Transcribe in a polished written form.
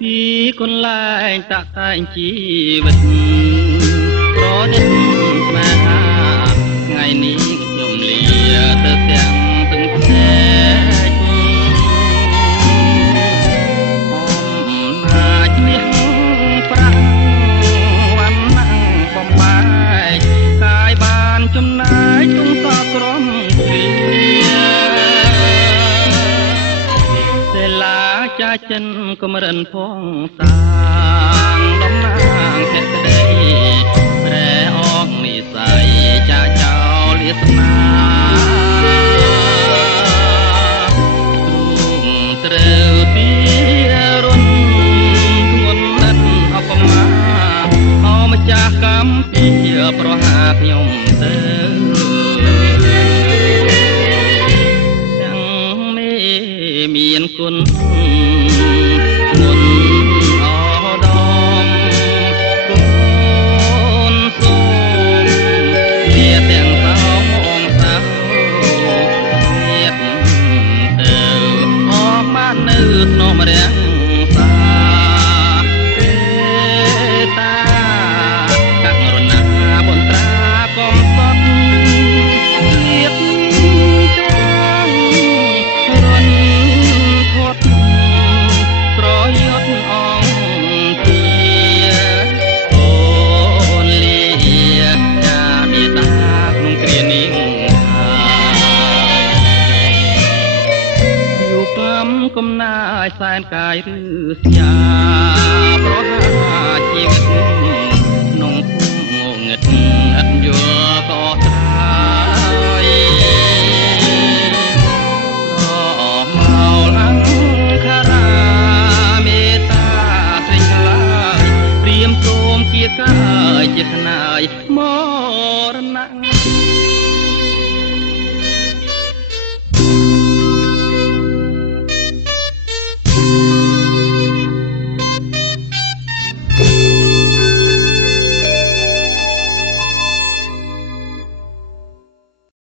ពីគុណលែងតាក់តែងជីវិតប្រឌិតស្នេហាថ្ងៃនេះខ្ញុំលាទៅទាំងទឹកភ្នែកអំណាចនេះប្រាំវណ្ណៈបំបែកកាយបានចំណាយទុំសោកក្រំគ្រាទេឡាចាចិនកំរិនផងសាងតំណាងភក្តីព្រះអង្គនិស័យចាចោលវាសនាទ្រង់ត្រូវពីរុនធ្ងន់ណាស់អបមាអម្ចាស់កម្ពីប្រហាខ្ញុំទៅទាំងមេមានគុណក្នុងរាំងសាទេតាករុណាបុត្រាកំសត់ទៀតទាំងរុនធាត់ប្រយុទ្ធអង្គជាអូនលីចាបិតាក្នុងគ្រានេះកំណាយសែនកាយឬស្យាប្រហាជីវិតក្នុងភូមិងឹតអត់យល់ក៏ត្រាយអមកអង្គខារាមេតាស្រីខ្លាយព្រាមសូមគៀកាយជាខ្នាយ